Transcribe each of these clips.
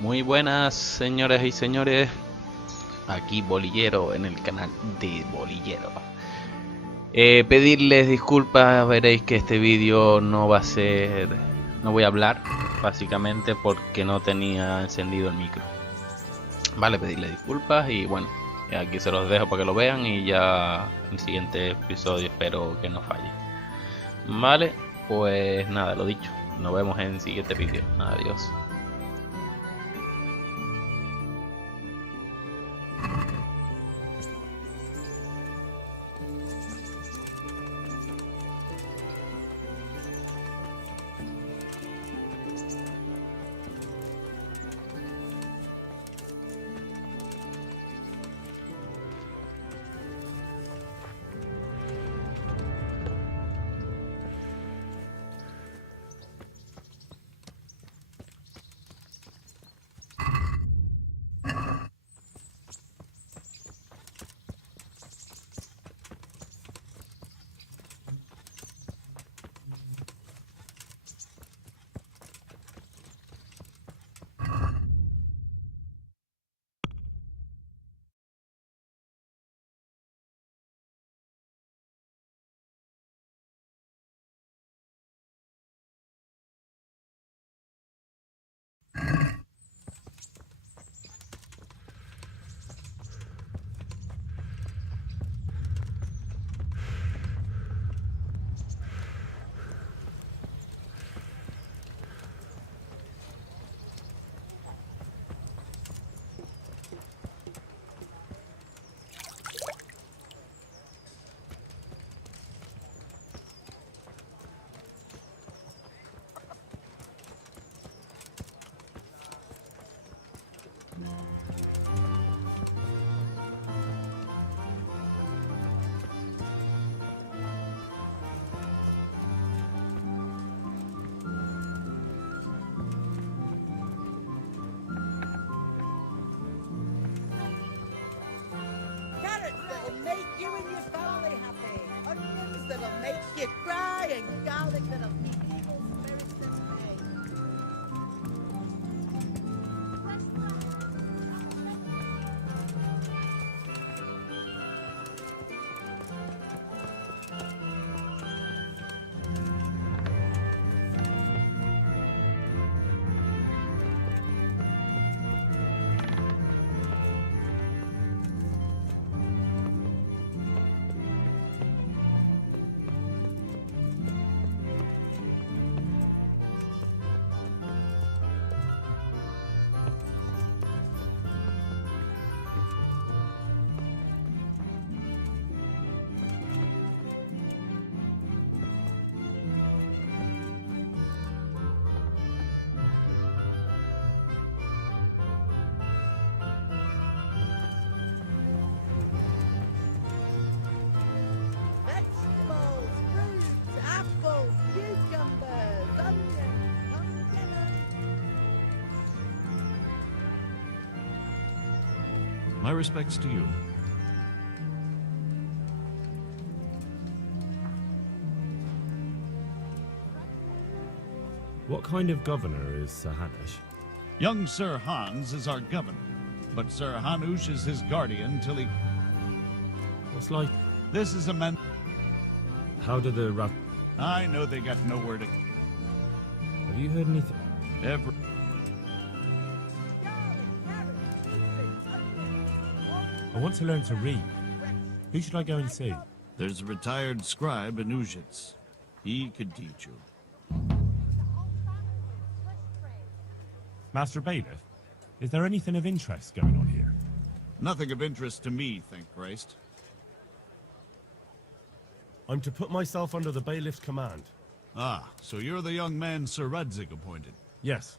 Muy buenas, señoras y señores. Aquí Bolillero en el canal de Bolillero. Pedirles disculpas, veréis que este vídeo no va a ser... No voy a hablar, básicamente porque no tenía encendido el micro. Vale, pedirles disculpas y bueno, aquí se los dejo para que lo vean y ya en el siguiente episodio espero que no falle. Vale, pues nada, lo dicho. Nos vemos en el siguiente vídeo. Adiós. That'll make you and your family happy. Onions that'll make you cry, and garlic that'll keep evil spirits at bay. Vegetables, fruits, apples, cucumbers, onions, pumpkins. My respects to you. What kind of governor is Sir Hanush? Young Sir Hans is our governor, but Sir Hanush is his guardian till he... What's like? This is a man... How do the rat... I know they got nowhere to... Have you heard anything? Every... I want to learn to read. Who should I go and see? There's a retired scribe in Ujits. He could teach you. Master Bailiff, is there anything of interest going on here? Nothing of interest to me, thank Christ. I'm to put myself under the bailiff's command. Ah, so you're the young man Sir Radzig appointed. Yes.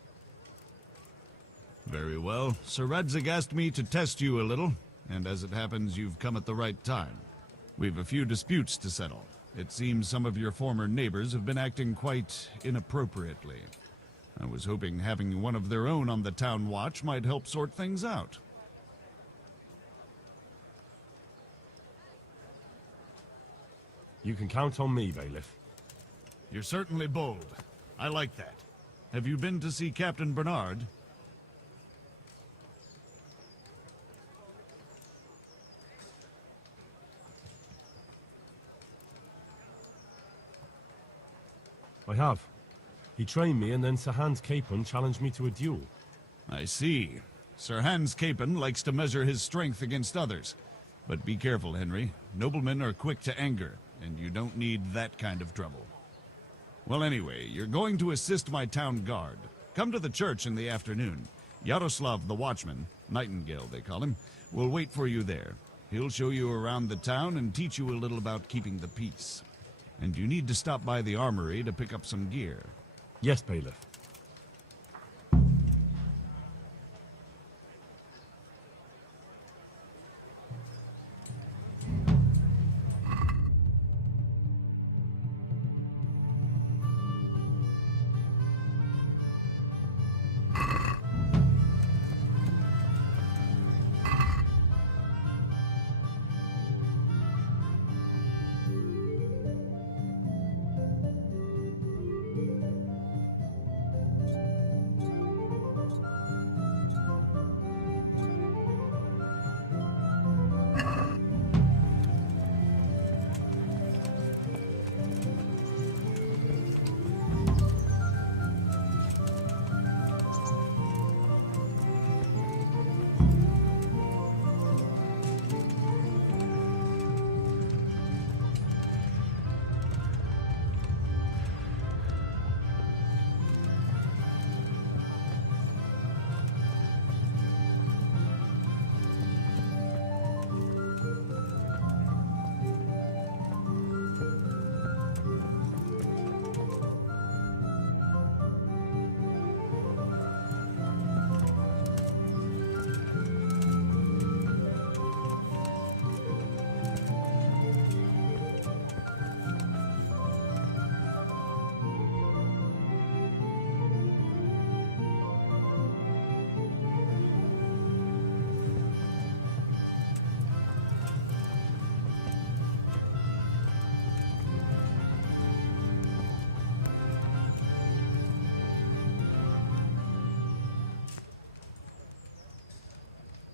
Very well. Sir Radzig asked me to test you a little, and as it happens, you've come at the right time. We've a few disputes to settle. It seems some of your former neighbors have been acting quite inappropriately. I was hoping having one of their own on the town watch might help sort things out. You can count on me, Bailiff. You're certainly bold. I like that. Have you been to see Captain Bernard? I have. He trained me, and then Sir Hans Capon challenged me to a duel. I see. Sir Hans Capon likes to measure his strength against others. But be careful, Henry. Noblemen are quick to anger, and you don't need that kind of trouble. Well, anyway, you're going to assist my town guard. Come to the church in the afternoon. Yaroslav the Watchman, Nightingale they call him, will wait for you there. He'll show you around the town and teach you a little about keeping the peace. And you need to stop by the armory to pick up some gear. Yes, Bailiff.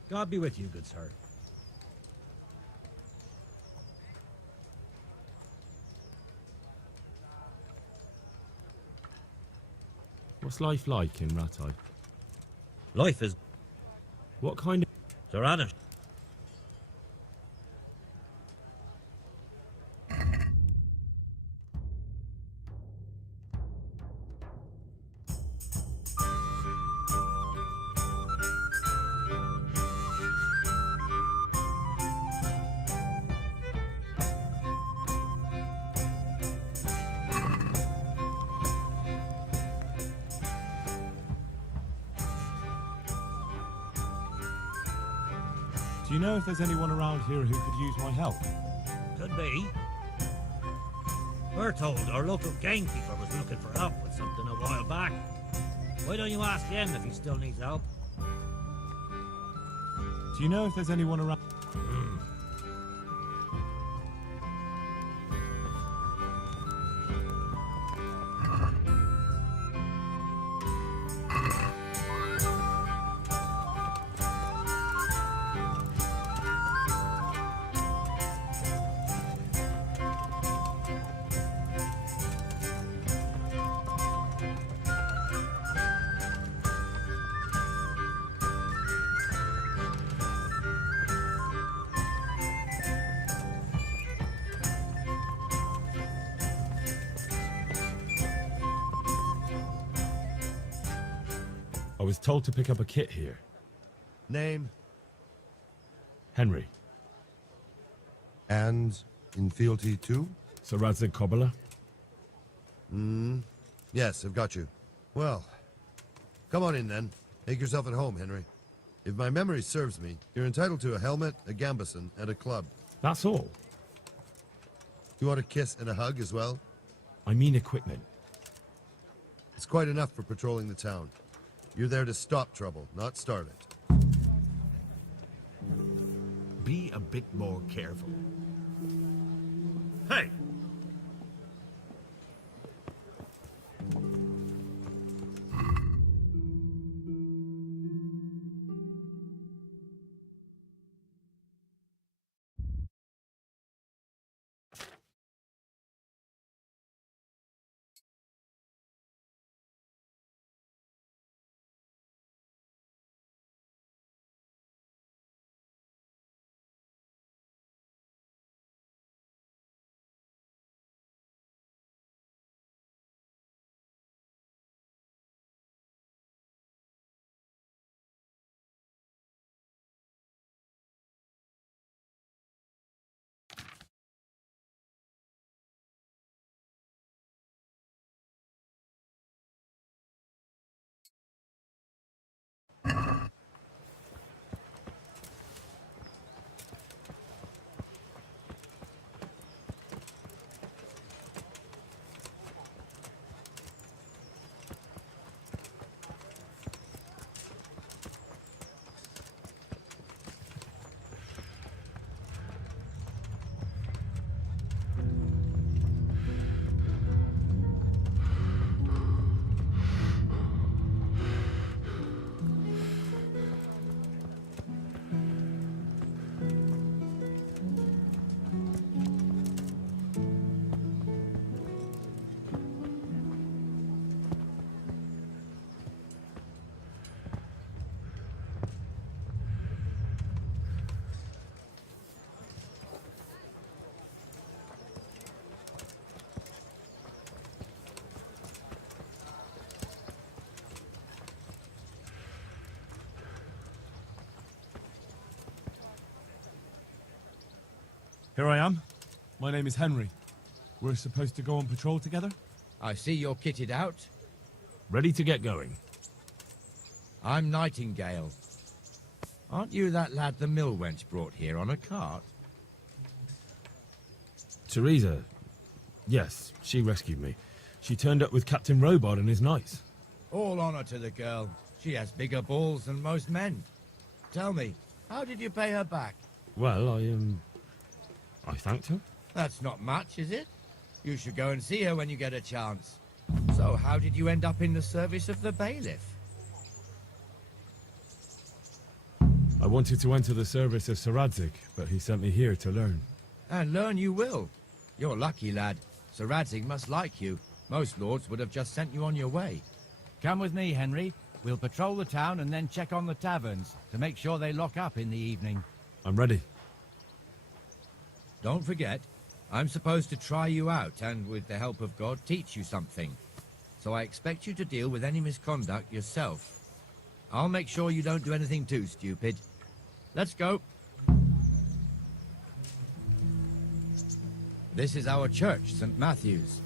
God be with you, good sir. What's life like in Rattay? Life is What kind of... Serranish. Do you know if there's anyone around here who could use my help? Could be. We're told our local gamekeeper was looking for help with something a while back. Why don't you ask him if he still needs help? Do you know if there's anyone around... I was told to pick up a kit here. Name Henry. and in fealty too? Sir Radzig Kobyla. Yes, I've got you. Well, come on in then. Make yourself at home, Henry. If my memory serves me, you're entitled to a helmet, a gambeson, and a club. That's all. You want a kiss and a hug as well? I mean equipment. It's quite enough for patrolling the town. You're there to stop trouble, not start it. Be a bit more careful. Hey! Here I am. My name is Henry. We're supposed to go on patrol together? I see you're kitted out. Ready to get going. I'm Nightingale. Aren't you that lad the mill wench brought here on a cart? Teresa. Yes, she rescued me. She turned up with Captain Robard and his knights. All honor to the girl. She has bigger balls than most men. Tell me, how did you pay her back? Well, I thanked her. That's not much, is it? You should go and see her when you get a chance. So, how did you end up in the service of the bailiff? I wanted to enter the service of Sir Radzig, but he sent me here to learn. And learn you will. You're lucky, lad. Sir Radzig must like you. Most lords would have just sent you on your way. Come with me, Henry. We'll patrol the town and then check on the taverns to make sure they lock up in the evening. I'm ready. Don't forget, I'm supposed to try you out and, with the help of God, teach you something. So I expect you to deal with any misconduct yourself. I'll make sure you don't do anything too stupid. Let's go. This is our church, St. Matthew's.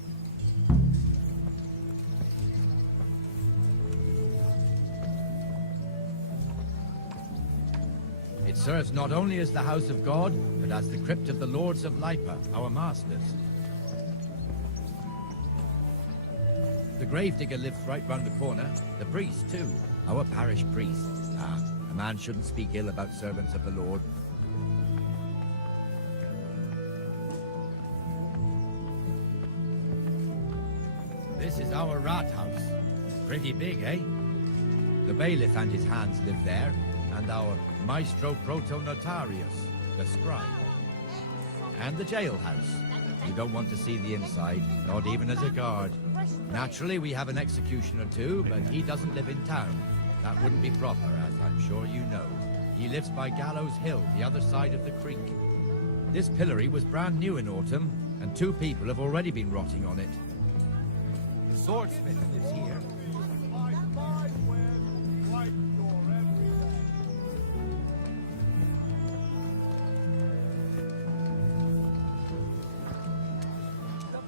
It serves not only as the house of God, but as the crypt of the Lords of Lipa, our masters. The gravedigger lives right round the corner. The priest, too. Our parish priest. A man shouldn't speak ill about servants of the Lord. This is our rat house. Pretty big, eh? The bailiff and his hands live there, and our maestro proto-notarius, the scribe. And the jailhouse. You don't want to see the inside, not even as a guard. Naturally, we have an executioner too, but he doesn't live in town. That wouldn't be proper, as I'm sure you know. He lives by Gallows Hill, the other side of the creek. This pillory was brand new in autumn, and 2 people have already been rotting on it. The swordsmith lives here.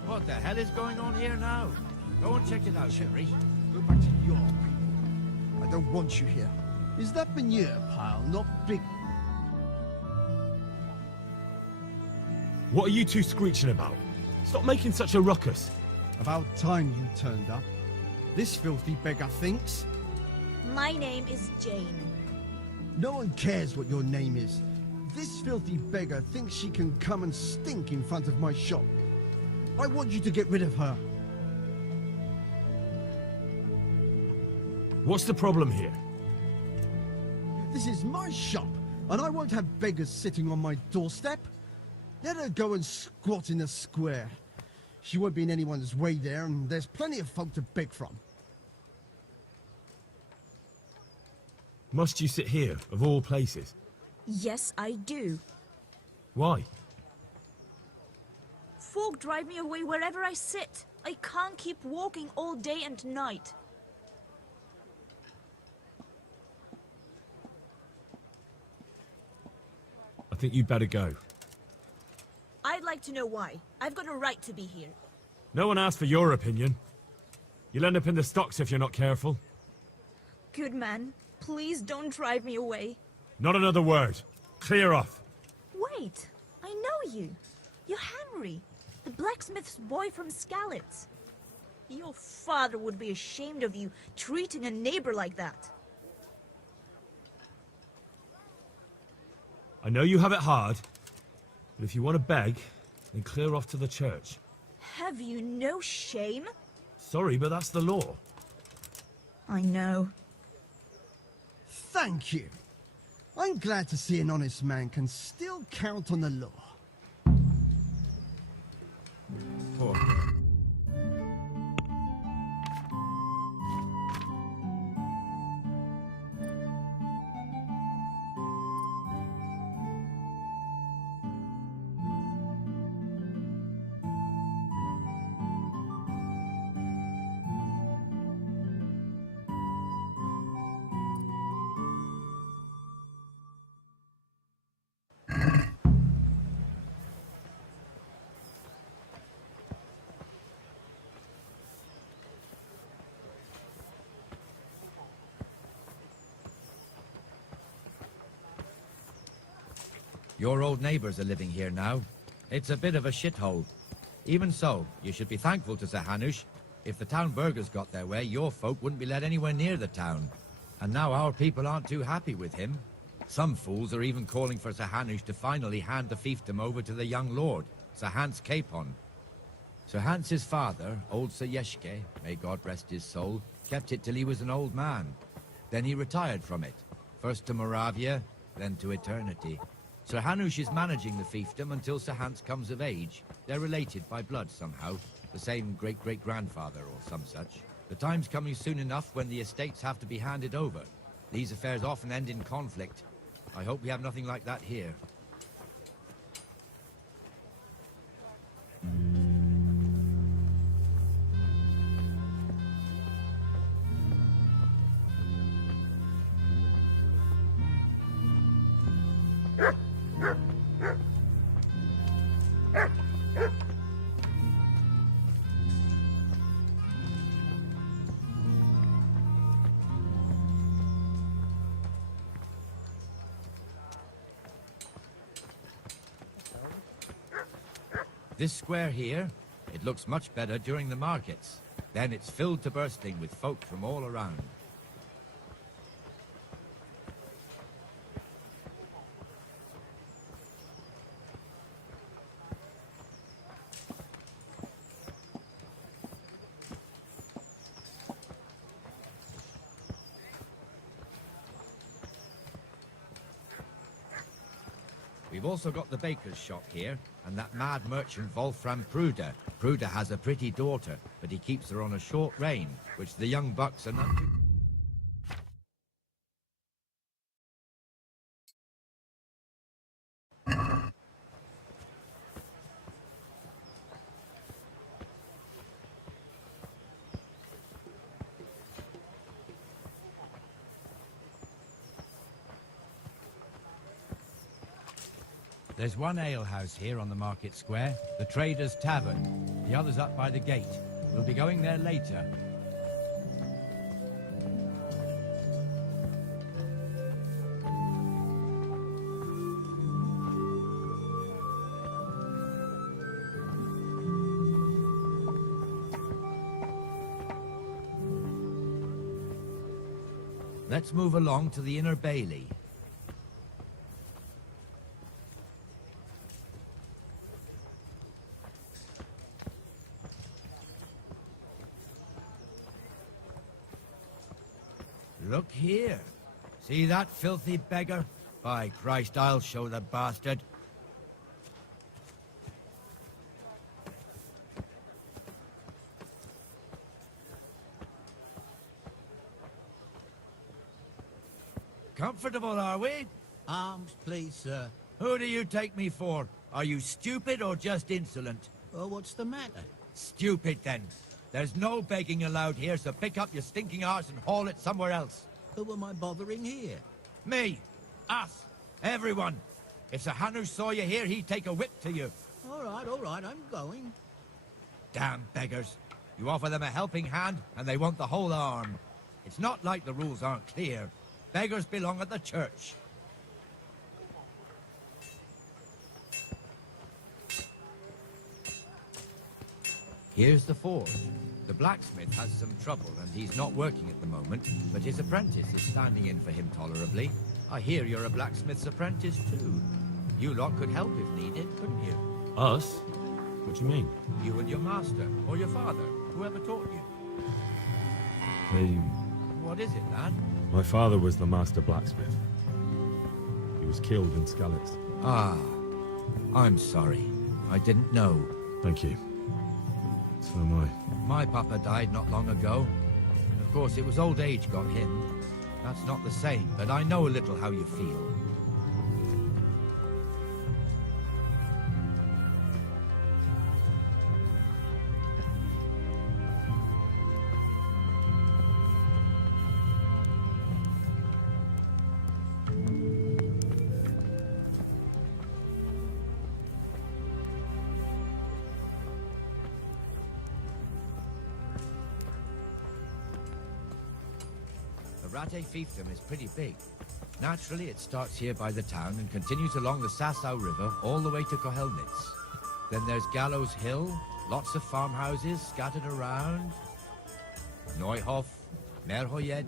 What the hell is going on here now? Go and check it out, Henry. Go back to your people. I don't want you here. Is that manure pile not big? What are you two screeching about? Stop making such a ruckus. About time you turned up. This filthy beggar thinks. My name is Jane. No one cares what your name is. This filthy beggar thinks she can come and stink in front of my shop. I want you to get rid of her. What's the problem here? This is my shop, and I won't have beggars sitting on my doorstep. Let her go and squat in the square. She won't be in anyone's way there, and there's plenty of folk to beg from. Must you sit here, of all places? Yes, I do. Why? Folk drive me away wherever I sit. I can't keep walking all day and night. I think you'd better go. I'd like to know why. I've got a right to be here. No one asked for your opinion. You'll end up in the stocks if you're not careful. Good man, please don't drive me away. Not another word. Clear off. Wait, I know you. You're Henry, the blacksmith's boy from Skalitz. Your father would be ashamed of you treating a neighbor like that. I know you have it hard, but if you want to beg, then clear off to the church. Have you no shame? Sorry, but that's the law. I know. Thank you. I'm glad to see an honest man can still count on the law. Poor. Your old neighbors are living here now. It's a bit of a shithole. Even so, you should be thankful to Sir Hanush. If the town burghers got their way, your folk wouldn't be let anywhere near the town. And now our people aren't too happy with him. Some fools are even calling for Sir Hanush to finally hand the fiefdom over to the young lord, Sir Hans Capon. Sir Hans's father, old Sir Yeshke, may God rest his soul, kept it till he was an old man. Then he retired from it, first to Moravia, then to eternity. Sir Hanush is managing the fiefdom until Sir Hans comes of age. They're related by blood somehow, the same great-great-grandfather or some such. The time's coming soon enough when the estates have to be handed over. These affairs often end in conflict. I hope we have nothing like that here. This square here, it looks much better during the markets. Then it's filled to bursting with folk from all around. We've also got the baker's shop here, and that mad merchant Wolfram Pruder. Pruder has a pretty daughter, but he keeps her on a short rein, which the young bucks are not too... There's one alehouse here on the market square, the Trader's Tavern. The other's up by the gate. We'll be going there later. Let's move along to the Inner Bailey. Look here. See that filthy beggar? By Christ, I'll show the bastard. Comfortable, are we? Arms, please, sir. Who do you take me for? Are you stupid or just insolent? Oh, what's the matter? Stupid, then. There's no begging allowed here, so pick up your stinking arse and haul it somewhere else. Who am I bothering here? Me. Us. Everyone. If Sir Hanush saw you here, he'd take a whip to you. All right, I'm going. Damn beggars. You offer them a helping hand, and they want the whole arm. It's not like the rules aren't clear. Beggars belong at the church. Here's the forge. The blacksmith has some trouble, and he's not working at the moment, but his apprentice is standing in for him tolerably. I hear you're a blacksmith's apprentice, too. You lot could help if needed, couldn't you? Us? What do you mean? You and your master, or your father, whoever taught you. What is it, lad? My father was the master blacksmith. He was killed in Skalitz. Ah, I'm sorry. I didn't know. Thank you. So am I. My papa died not long ago. Of course, it was old age got him. That's not the same, but I know a little how you feel. The Rate fiefdom is pretty big. Naturally, it starts here by the town and continues along the Sasau River all the way to Kohelnitz. Then there's Gallows Hill, lots of farmhouses scattered around. Neuhof, Merhoyed.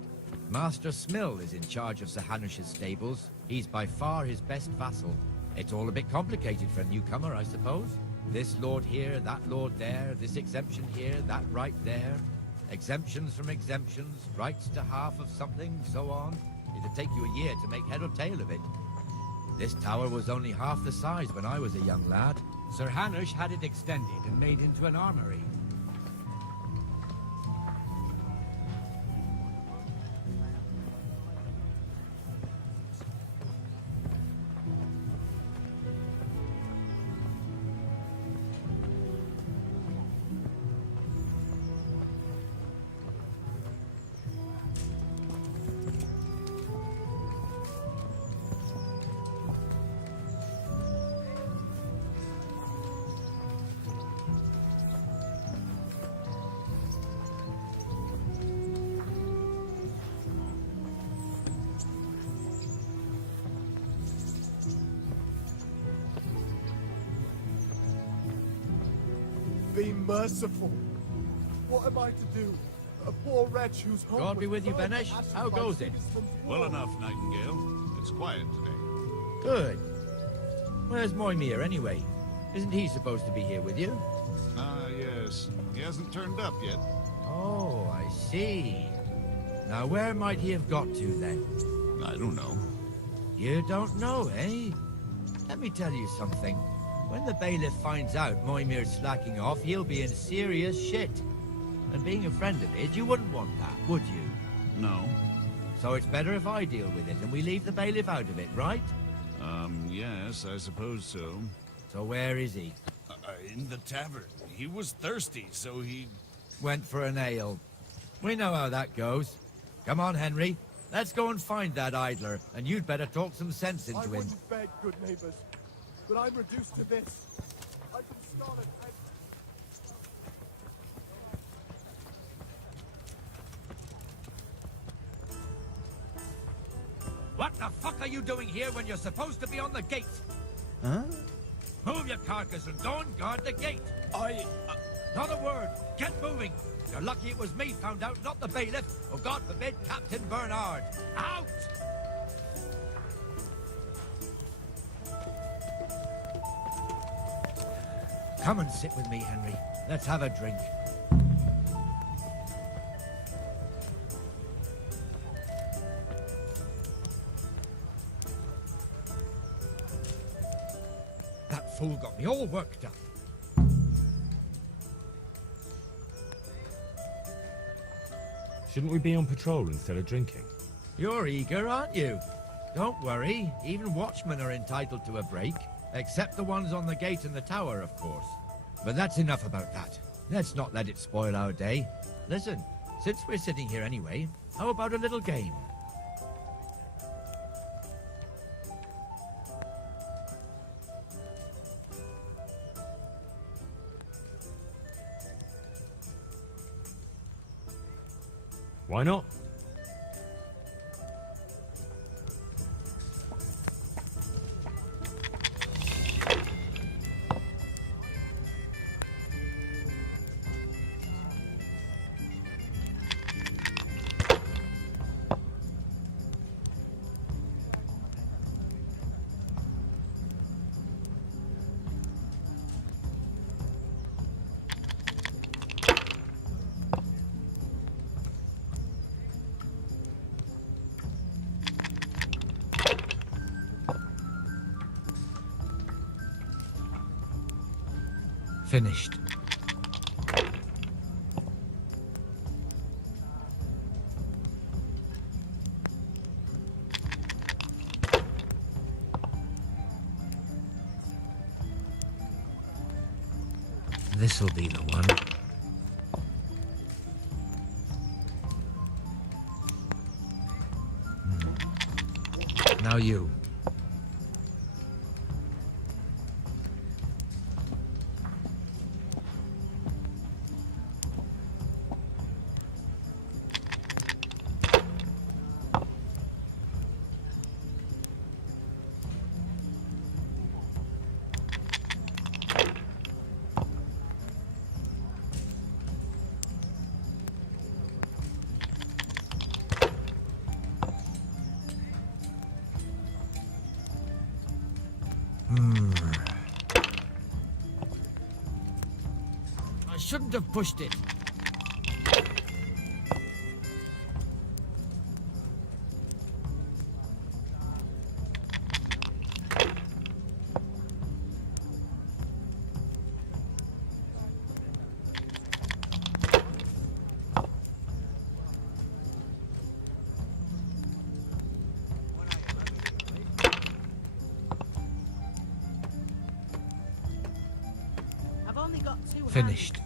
Master Smill is in charge of Sir Hanush's stables. He's by far his best vassal. It's all a bit complicated for a newcomer, I suppose. This lord here, that lord there, this exemption here, that right there. Exemptions from exemptions, rights to half of something, so on. It'd take you a year to make head or tail of it. This tower was only half the size when I was a young lad. Sir Hanush had it extended and made into an armory. Be merciful. What am I to do? A poor wretch whose home God be was with you, burned to Benesh. ashes How by goes it? Sigismund's Well war. enough, Nightingale. It's quiet today. Good. Where's Moimir anyway? Isn't he supposed to be here with you? Ah, yes. He hasn't turned up yet. Oh, I see. Now where might he have got to then? I don't know. You don't know, eh? Let me tell you something. When the bailiff finds out Moimir's slacking off, he'll be in serious shit. And being a friend of his, you wouldn't want that, would you? No. So it's better if I deal with it and we leave the bailiff out of it, right? Yes, I suppose so. So where is he? In the tavern. He was thirsty, so he... Went for an ale. We know how that goes. Come on, Henry. Let's go and find that idler, and you'd better talk some sense into I him. wouldn't beg, good neighbors, but I'm reduced to this. I've been scarlet and... What the fuck are you doing here when you're supposed to be on the gate? Huh? Move your carcass and go and guard the gate. Not a word. Get moving. You're lucky it was me found out, not the bailiff, or God forbid, Captain Bernard. Out! Come and sit with me, Henry. Let's have a drink. That fool got me all worked up. Shouldn't we be on patrol instead of drinking? You're eager, aren't you? Don't worry. Even watchmen are entitled to a break. Except the ones on the gate and the tower, of course. But that's enough about that. Let's not let it spoil our day. Listen, since we're sitting here anyway, how about a little game? Why not? Finished. This'll be the one. Now you. I shouldn't have pushed it. I've only got 2 hands. Finished.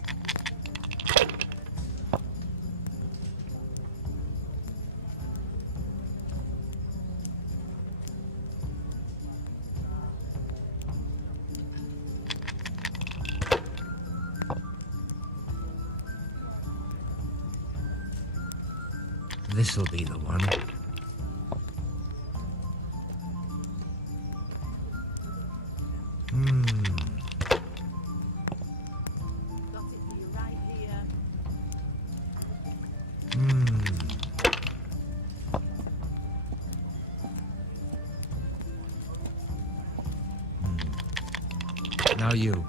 This'll be the one. Got it for you right here. Now you.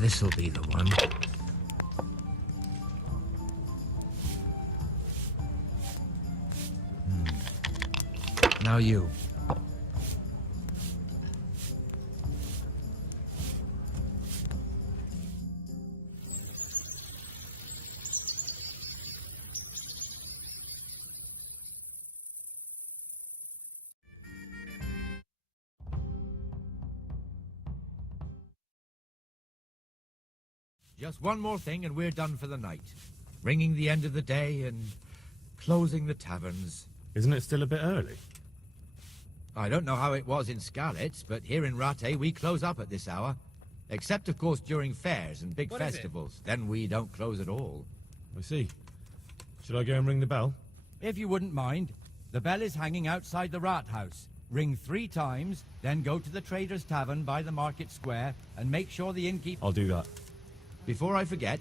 This'll be the one. Now you. Just one more thing and we're done for the night. Ringing the end of the day and closing the taverns. Isn't it still a bit early? I don't know how it was in Skalitz, but here in Rattay we close up at this hour. Except, of course, during fairs and big festivals. Then we don't close at all. I see. Should I go and ring the bell? If you wouldn't mind. The bell is hanging outside the Rathouse. Ring 3 times, then go to the Trader's Tavern by the Market Square and make sure the innkeeper... I'll do that. Before I forget,